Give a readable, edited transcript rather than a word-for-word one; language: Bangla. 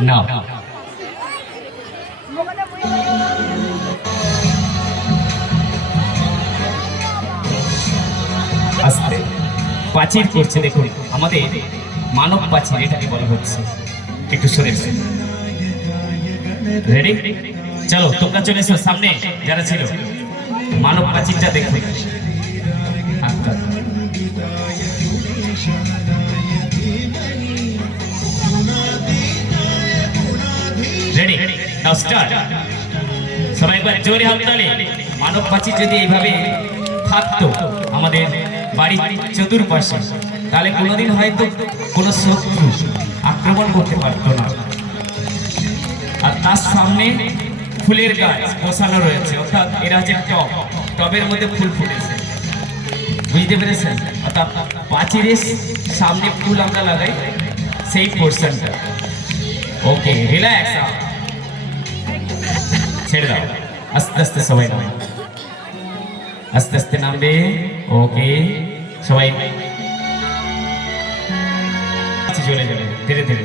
নাও আস্তে প্রাচীর করছে দেখুন আমাদের মানব প্রাচীর এটাকে বলা হচ্ছে একটু সরে রেডি চলো তোমরা চলে এসো সামনে যারা ছিল মানব প্রাচীরটা দেখুন রেডি নাও স্টার্ট সবাই একবার জোরে হাততালি মানব প্রাচীর যদি এইভাবে থাকতো আমাদের বাড়ির চতুর্পাশে তাহলে কোনোদিন হয়তো কোনো শত্রু আক্রমণ করতে পারতো না আর তার সামনে ফুলের গাছ বসানো রয়েছে অর্থাৎ এরা হচ্ছে টব টবের মধ্যে ফুল ফুটেছে বুঝতে পেরেছেন অর্থাৎ প্রাচীরের সামনে ফুল আমরা লাগাই সেই পোর্শনটা ওকে রিল্যাক্স ছেড়ে দাও আস্তে আস্তে সবাই নামে আস্তে আস্তে নামবে ওকে সবাই চলে যাবে ধীরে ধীরে